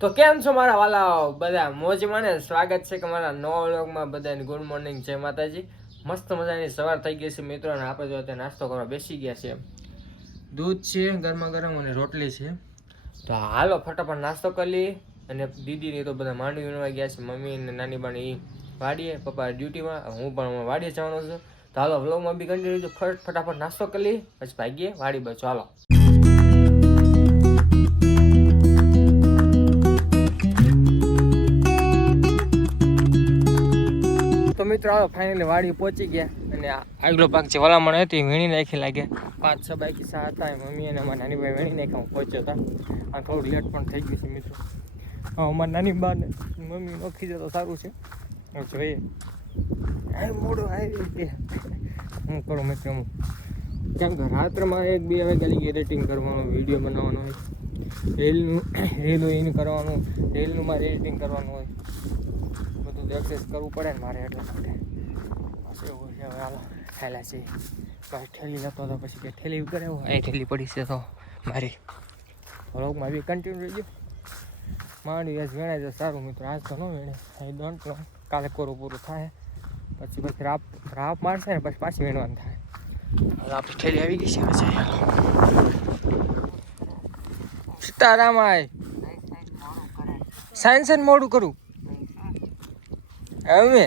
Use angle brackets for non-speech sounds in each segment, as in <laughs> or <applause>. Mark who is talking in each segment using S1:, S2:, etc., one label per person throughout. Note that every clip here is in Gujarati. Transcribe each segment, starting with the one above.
S1: તો કેમ છો મારા વાલા બધા મોજમાં ને સ્વાગત છે કે મારા નવા વ્લોગમાં બધાને. ગુડ મોર્નિંગ જય માતાજી. મસ્ત મજાની સવાર થઈ ગઈ છે મિત્રો અને આપણે જો અત્યારે નાસ્તો કરવા બેસી ગયા છે દૂધ છે ગરમા ગરમ અને રોટલી છે. તો હાલો ફટાફટ નાસ્તો કરી લઈએ. અને દીદીને તો બધા માંડવી વીણવા ગયા છે મમ્મી અને નાની બાની એ વાડીએ પપ્પા ડ્યુટીમાં હું પણ વાડીએ જવાનો છું. તો હાલો વ્લોગમાં બી કંટિન્યુ ફટ ફટાફટ નાસ્તો કરી લઈએ. પછી ભાગીએ વાડી બચો હાલો. મિત્રો, હવે ફાઇનલી વાડી પહોંચી ગયા અને આગલો પાક જે વલામણ હતી વીણી નાખી લાગે. પાંચ, છ બાકી સા હતા મમ્મી અને અમારા નાની ભાઈ વીણી નાખ્યા, હું પહોંચ્યો હતા આ થોડું લેટ પણ થઈ ગયું છે, મિત્રો. અમારા નાની બા ને મમ્મી નોખી જતો સારું છે. જોઈએ. આ મોડું આવી હું કરું, મિત્રો હું કેમ કે રાત્રમાં એક બે વાગ્યા લગી એડિટિંગ કરવાનું વીડિયો બનાવવાનો હોય. રીલનું રીલ હોય એનું કરવાનું રીલનું મારે એડિટિંગ કરવાનું હોય. બધું એક્સેસ કરવું પડે ને મારે એટલા માટે બસ એવું છે હવે હાલો થયેલા છે ભાઈ ઠેલી જતો હતો પછી કે ઠેલી કરે એ ઠેલી પડી છે તો મારી વ્લોગમાં બી કન્ટિન્યુ રહેજો માંડી આજ વેણાય તો સારું મિત્રો આજ તો ન વેણે એ ડોન્ટ નો કાલે કોરું પૂરું થાય પછી પછી રાપ રાપ મારશે ને પછી પાછી વેણવાનું થાય હવે આપણી ઠેલી આવી ગઈ છે પછી સીતારામ આય સાયન્સ મોડું કરું હવે?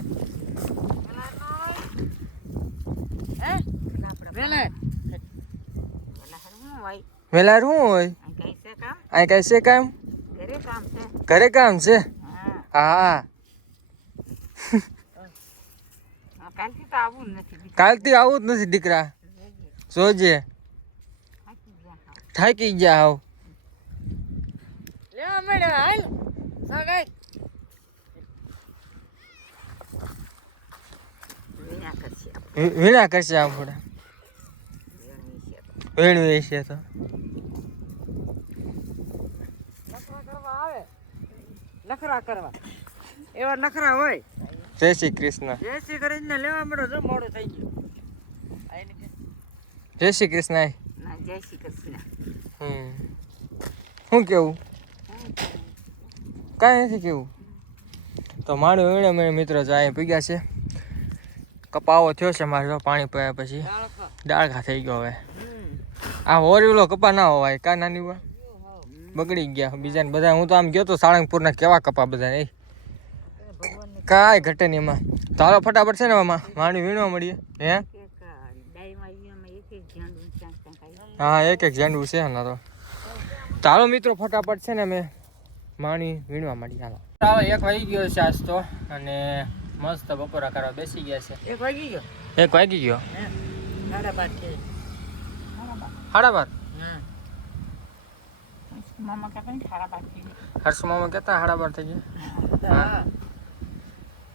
S1: વેલા. શું હોય? અહીં કઈ છે કામ? ઘરે કામ છે. હા. કાલથી આવું જ નથી દીકરા. જોજે. થાકી ગયા હાવ. વી- વીણા કરશે આપણે વેણું છે તો.
S2: નખરા કરવા એવા નખરા હોય?
S1: જય શ્રી કૃષ્ણ.
S2: જેસી કરીને લેવા મળો જો મોડું થઈ ગયું.
S1: જય શ્રી કૃષ્ણ.
S2: જય શ્રી કૃષ્ણ.
S1: હમ. શું કેવું? કાંઈ નથી કેવું. તો મારું વીણે મેં મિત્રો જાય પીગ્યા છે. કપાવો થયો છે મારે પાણી પીયા પછી.
S2: દાળખા
S1: થઈ ગયો હવે. આ ઓરેલો કપા ના હોવાય કા નાની વા બગડી ગયા બીજાને બધા. હું તો આમ ગયો તો સાળંગપુરના કેવા કપા બધા
S2: એ.
S1: કાંઈ ઘટે નહીં એમાં. ચાલો ફટાફટ છે ને એમાં માંડી વીણવા મળીએ. હે. હા, એક એક ઝેંડું છે ના તો. ચાલો મિત્રો, ફટાફટ છે ને મેં માણી વીણવા માંડી હાલો, એક વાગી ગયો છે આજ તો. અને મસ્ત બપોરા કરવા બેસી ગયા છે.
S2: એક વાગી ગયો?
S1: એક વાગી ગયો?
S2: સાડા બાર છે.
S1: સાડા બાર?
S2: મામા કહેતા સાડા બાર થઈ
S1: હર્ષ મામા કહેતા સાડા બાર થઈ ગયા?
S2: હા.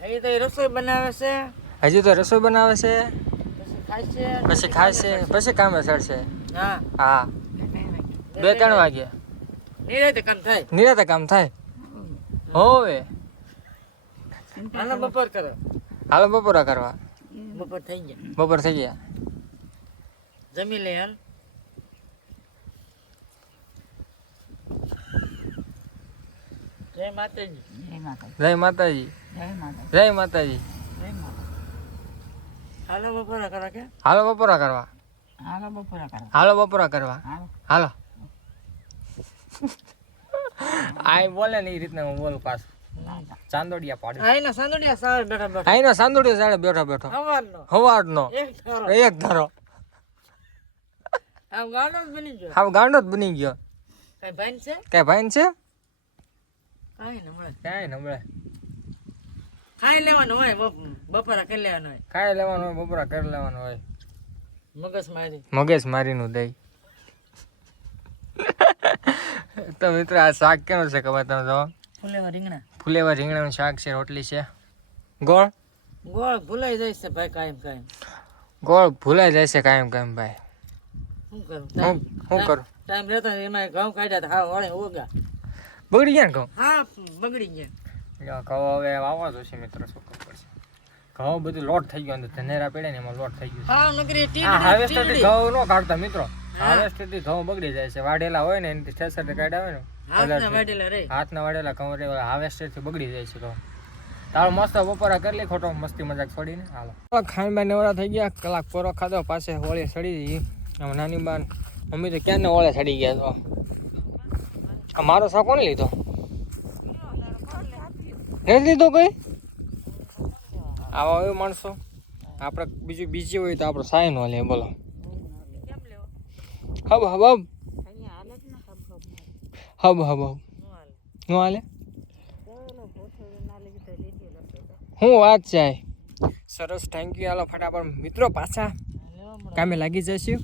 S2: એ તો રસોઈ બનાવે છે.
S1: હજી તો રસોઈ બનાવે છે?
S2: પછી ખાય છે.
S1: પછી ખાય છે? પછી કામે ચડશે
S2: હા.
S1: હા. બે ત્રણ વાગ્યા?
S2: નિરાતે કામ થાય.
S1: નિરાતે કામ થાય? હોવે.
S2: આનો બપોર કરો.
S1: હાલો બપોરા કરવા.
S2: બપોર થઈ ગયા.
S1: બપોર થઈ ગયા.
S2: જમી લે હાલ. જય માતાજી. જય માતાજી.
S1: જય માતાજી.
S2: જય માતાજી.
S1: જય માતાજી.
S2: જય માતાજી. હાલો બપોરા કરવા કે?
S1: હાલો બપોરા કરવા.
S2: હાલો બપોરા કરો
S1: હાલો બપોરા કરવા.
S2: હાલો.
S1: હાલો. <laughs> આ બોલે ને એ રીતના હું બોલું પાછું. ચાંદોડિયા પાડી.
S2: આઈના બેઠા બેઠા.
S1: ચાંદોડિયો સાડે બેઠો બેઠો.
S2: સવારનો
S1: હવારનો.
S2: એક ધારો.
S1: એક ધારો.
S2: આમ ગાડો જ બની ગયો.
S1: હાવ ગાંડો જ બની ગયો.
S2: કઈ છે?
S1: કઈ છે? નમળે
S2: ખાઈ લેવાનું હોય બપોરા કરી લેવાનું હોય.
S1: ખાઈ લેવાનું હોય બપોરા કરી લેવાનું હોય.
S2: મગજ મારી.
S1: મગજ મારીનું દહીં તો મિત્રો આ શાક કેનું છે ખબર તમે તો
S2: ફૂલેવા રીંગણા.
S1: ફુલેવા રીંગણાનું શાક છે રોટલી છે. ગોળ?
S2: ગોળ ભૂલાઈ જાય છે ભાઈ કાયમ કાયમ.
S1: ગોળ ભૂલાઈ જાય છે કાયમ કાયમ ભાઈ.
S2: શું કરું?
S1: હું હું કરું?
S2: ટાઈમ રહેતો એમાં ઘઉં કાઢ્યા હા વળે ઓગા.
S1: બગડી ગયા ને ઘઉં?
S2: હા બગડી ગયા.
S1: લ્યો, ઘઉં હવે વાવવા જોશે મિત્રો શું કરવું પડશે. ઘઉં બધું લોટ થઈ ગયો અંદર ધનેરા પડે ને એમાં લોટ થઈ ગયું
S2: હા નકરી ટીડી હાર્વેસ્ટરથી
S1: ઘઉં નો કાઢતા મિત્રો. હાર્વેસ્ટરથી ઘઉં બગડી જાય છે. વાઢેલા હોય ને એની થેસર કાઢ્યા હોય ને
S2: હાથના વાડેલા
S1: કમરે વાળેલા કવર બગડી જાય છે તો. તારો મસ્ત બપોરા કરી લે ખોટો મસ્તી મજાક છોડીને. હાલો. ખાઈ બા નવરા થઈ ગયા કલાક પોરો ખાધો પાસે હોળી સડી ગઈ આમ નાની બાન મમ્મી તો ક્યાં ને ઓળે સડી ગયા તો આ મારો સા કોને લીધો? નથી લીધો કઈ? આવા હોય માણસો. આપણે બીજું બીજી હોય તો આપણો સાય નો લે બોલો. હબ હબ હબ. હબ હબ હબ. નો હાલે. હું વાત છે. સરસ થેન્ક યુ હાલો ફટાફટ મિત્રો પાછા. કામે લાગી જશે?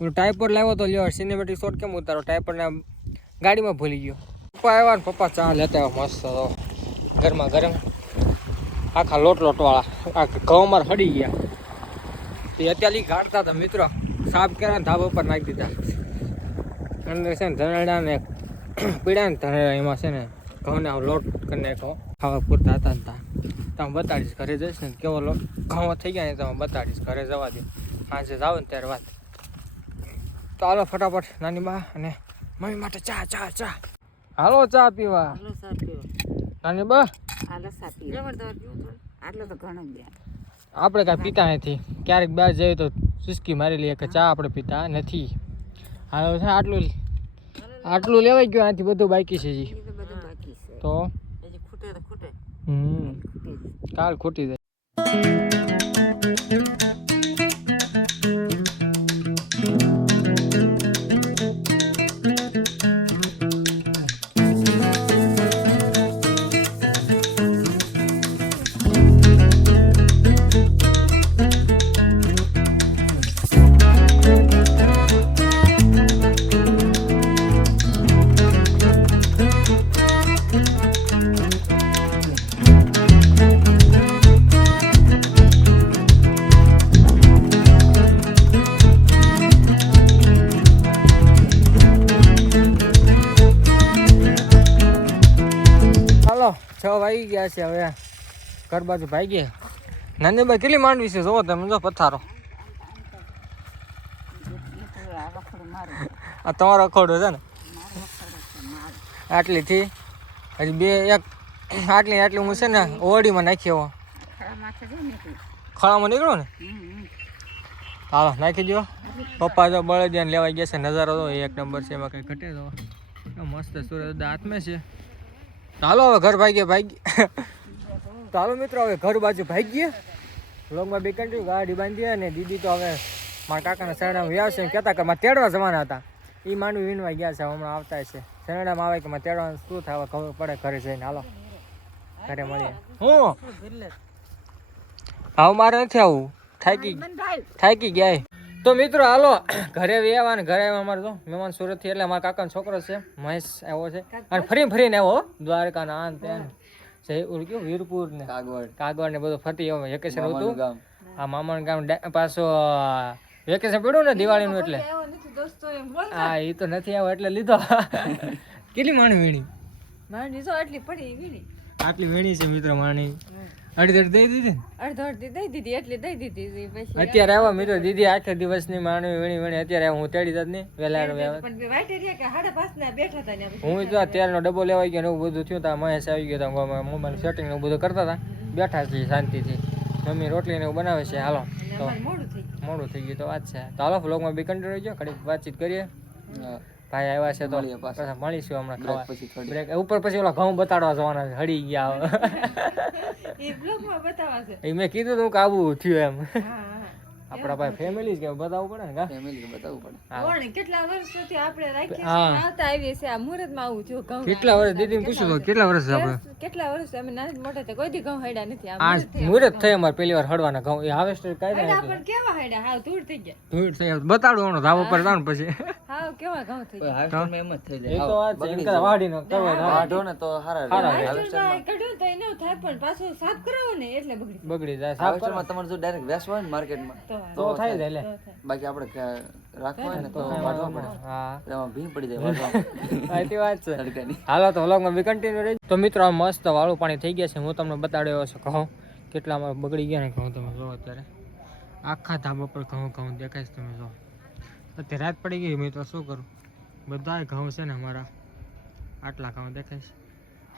S1: હું ટાઈપર લાવ્યો તો લ્યો સિનેમેટિક શોટ કેમ ઉતારો? ટાઈપરને ગાડીમાં ભૂલી ગયો. પપ્પા આવ્યા ને પપ્પા ચા લેતા આવ્યા મસ્ત તો. ગરમા ગરમ. આખા લોટ લોટવાળા. આ ઘઉં માર હડી ગયા. તે અત્યારે ગાડતા હતા મિત્રો. સાફ કર્યા ધાબા ઉપર નાખી દીધા. અંદર છે ને ધનાડા <clears throat> ને પીડા ને ધનાડા એમાં છે ને ઘઉંને આવો લોટ કરી નાખો ખાવા પૂરતા હતા ને તા. તમે બતાડીશ ઘરે જઈશ ને કેવો લોટ? ઘઉં થઈ ગયા ને તમે બતાડીશ ઘરે જવા દે. સાંજે જાવ ને ત્યારે વાત. તો હાલો ફટાફટ નાની બા અને મમ્મી માટે ચા ચા ચા. હાલો ચા પીવા. નાની બા. આપણે કાંઈ પીતા નથી. ક્યારેક બહાર જઈએ તો ચુસ્કી મારી લઈએ કે ચા આપણે પીતા નથી. હાલો છે આટલું આટલું લેવાય ગયું આથી બધું બાકી છે જી.
S3: તો બાકી
S1: તો?
S2: તો ખૂટે.
S1: હમ. કાલ ખૂટી જાય. છ વાગી ગયા છે હવે. ઘર બાજુ ભાગીએ નાની ભાઈ કેટલી માંડવી છે? જોવો તમે, જો પથારો.
S3: આ
S1: તમારો અખોડો છે ને?
S3: આટલી
S1: થી હજી બે, એક, આટલી આટલી હું છે ને ઓડીમાં નાખી આવો.
S3: જો
S1: ખળામાં નીકળો ને. હાલો, નાખી દો પપ્પા તો બળદિયાને લેવા ગયા છે, નજારો તો એક નંબર છે, એમાં કંઈ ઘટે તો. મસ્ત સૂર્ય હાથમાં છે. ચાલો હવે ઘર ભાગીએ ભાગી ચાલો મિત્રો હવે ઘર બાજુ ભાગીએ લોગમાં બે કંટ્રી ગાડી બાંધીએ અને દીદી તો હવે મારા કાકાના શરણામાં વ્યાસ છે કહેતા કે મારે તેડવા જવાના હતા. એ માંડવી વીણવા ગયા છે હમણાં આવતા છે. શરણામાં આવે કે મારે તેડવાનું શું થાય ખબર પડે ઘરે જઈને. હાલો ઘરે મળીએ. હું? આવું મારે નથી આવું. થાકી થાકી ગયા. તો મિત્રો હાલો. ઘરે આવ્યા ને ઘરે આવ્યા અમારે તો. મહેમાન સુરતથી એટલે મારા કાકાનો છોકરો છે મહેશ આવ્યો છે. અને ફરી ફરીને આવ્યો દ્વારકા ના આન તેન જય ઓલું કયું વીરપુર ને
S2: કાગવડ.
S1: કાગવાડ ને બધું ફરતી આવ્યો વેકેશન હતું. આ મામાનું ગામ ડા- પાછો વેકેશન પડ્યું ને દિવાળીનું એટલે. હા એ તો નથી આવ્યો એટલે લીધો. <laughs> કેટલી માણી વીણી?
S3: માણી લીધો એટલી પડી વીણી
S1: આટલી વેણી છે મિત્રો માણી. અડધી અડધી દઈ દીધી? અડધડ
S3: અડધો અડધી દઈ દીધી એટલી દઈ દીધી પછી
S1: અત્યારે આવો મિત્રો દીદી આઠ દિવસની માણી વેણી વેણી અત્યારે હું તેડી જાત
S3: ને ને
S1: હું તો તેલનો ડબ્બો લેવાઈ ગયો ને એવું બધું થયું તા મહેશ આવી ગયો તા મોબાઈલ સેટિંગ ને એવું બધું કરતા હતા. બેઠા છીએ શાંતિથી. મમ્મી રોટલી ને એવું બનાવે છે હાલો. તો
S3: મોડું થઈ
S1: ગયું. તો વાત છે. તો હાલો વ્લોગમાં બી કન્ટિન્યુ રહેજો ઘડીક વાતચીત કરીએ. ભાઈ આવ્યા છે તો પાછા. મળીશું હમણાં ખાવા. બ્રેક ઉપર પછી ઓલા ઘઉં બતાડવા જવાના છે હળી ગયા <laughs>
S3: એ બ્લોગમાં બતાવા છે.
S1: એ મેં કીધું તું કે આવું થયું એમ. આપણા ભાઈ ફેમિલી કે બતાવવું પડે ને કા? પડે.
S3: કોણ? કેટલા વર્ષોથી આપણે રાખીએ આવતા આવીએ છીએ આ મુહૂર્તમાં આવું થયું ઘઉં
S1: કેટલા વર્ષ? દીદીને પૂછ્યું તો કેટલા વર્ષ આપણે?
S3: કેટલા વર્ષ? અમે નાના મોટા થયા કોઈ દી ઘઉં હેડા નથી. આ
S1: આ મુહૂર્ત થઈ અમાર પહેલી વાર હળવાના ઘઉં. એ હાર્વેસ્ટર
S3: કાઈ
S1: એટલે
S3: પણ કેવા હેડા હા ધૂળ થઈ ગયા.
S1: ધૂળ થઈ ગયા. બતાડો હમણાં ધાવો પર જાઉં પછી.
S3: હા કેવા ઘઉં થઈ ગયા.
S1: એ તો વાત છે એમ કરતા વાડો ને તો હારા રહે.
S3: હાર્વેસ્ટરમાં કાઢ્યું તો એને થાય પણ પાછો સાફ કરાવો ને એટલે બગડી
S1: બગડી જાય સાફ કરો.
S4: તમારે જો ડાયરેક્ટ હોય ને માર્કેટમાં
S3: તો
S1: તો થાય જાય લે
S4: બાકી આપણે રાખવા ને તો
S1: કાંઈ પડે. હા.
S4: એમાં ભીમ પડી જાય વાળવામાં. <laughs>
S1: સાચી એ વાત છે.
S4: તડકાની.
S1: હાલો તો વ્લોગમાં બી કન્ટિન્યુ રહી. તો મિત્રો આ મસ્ત વાળું પાણી થઈ ગયા છે. હું તમને બતાડ્યો છે કહું. કેટલા અમારે બગડી ગયા ને કહું તમે જો અત્યારે. આખા ધાબા પર ઘઉં ઘઉં દેખાય છે તમે જો. અત્યારે રાત પડી ગઈ મેં તો શું કરું? બધાય ઘઉં છે ને અમારા. આટલા ઘઉં દેખાય છે.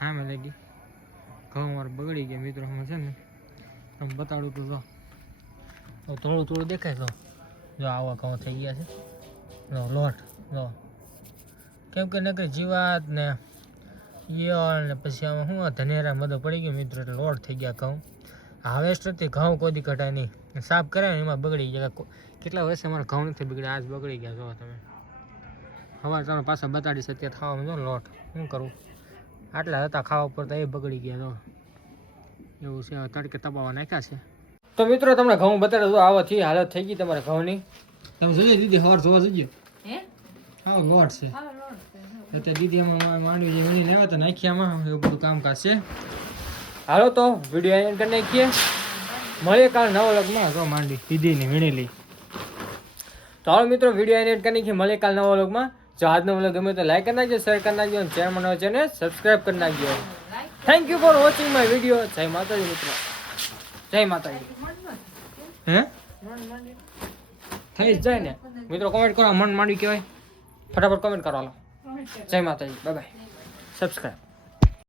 S1: હા મેં લઈ ઘઉં અમારા બગડી ગયા મિત્રો અમે છે ને. તમે બતાડું તું જો. તો થોડું થોડું દેખાય તો. જો આવા ઘઉં થઈ ગયા છે. લો, લોટ, લો. કેમ કે નકર જીવાત ને ઈયળ ને પછી આમાં શું ધનેરા બધો પડી ગયો મિત્રો, એટલે લોટ થઈ ગયા ઘઉં. હાવેસ્ટરથી ઘઉં કોદી કઢાય નહીં. સાફ કરાય ને એમાં બગડી ગયા. કેટલા વર્ષે અમારા ઘઉં નથી બગડ્યા? આજ બગડી ગયા જો તમે. હવાર તમે પાછા બતાડીશ અત્યારે ખાવામાં. જો લોટ, શું કરું? આટલા હતા ખાવા પડતા એ બગડી ગયા તો એવું છે. હવે તડકે તપાવવા નાખ્યા છે. તો મિત્રો તમને ઘઉં બતાડે તો આવાથી હાલત થઈ ગઈ તમારા ઘઉંની. તમે જોઈએ દીદી હવાર જોવા જઈએ.
S3: હે?
S1: હા લોટ છે.
S3: હા
S1: અત્યારે દીદી આમાં માંડવી જે વીણીને આવ્યા તો નાખી આમાં એવું બધું કામકાજ છે હાલો તો વીડિયો એન્ડ કરી નાખીએ. મળીએ કાલ નવા લગમાં જો માંડવી દીદીની વીણેલી. તો હાલો મિત્રો વીડિયો એન્ડ કરી નાખીએ. મળીએ કાલ નવા લગમાં જો આજનો વ્લોગ ગમે તો લાઈક કરી નાખજો શેર કરી નાખજો અને ચેનલ નવો છે ને સબસ્ક્રાઈબ કરી નાખજો. Thank you for watching my video જય માતાજી મિત્રો. જય માતાજી. હે? થઈ જ જાય ને. મિત્રો કોમેન્ટ કરો, મન માંડવી કહેવાય. ફટાફટ કોમેન્ટ કરો જય માતાજી. Bye bye subscribe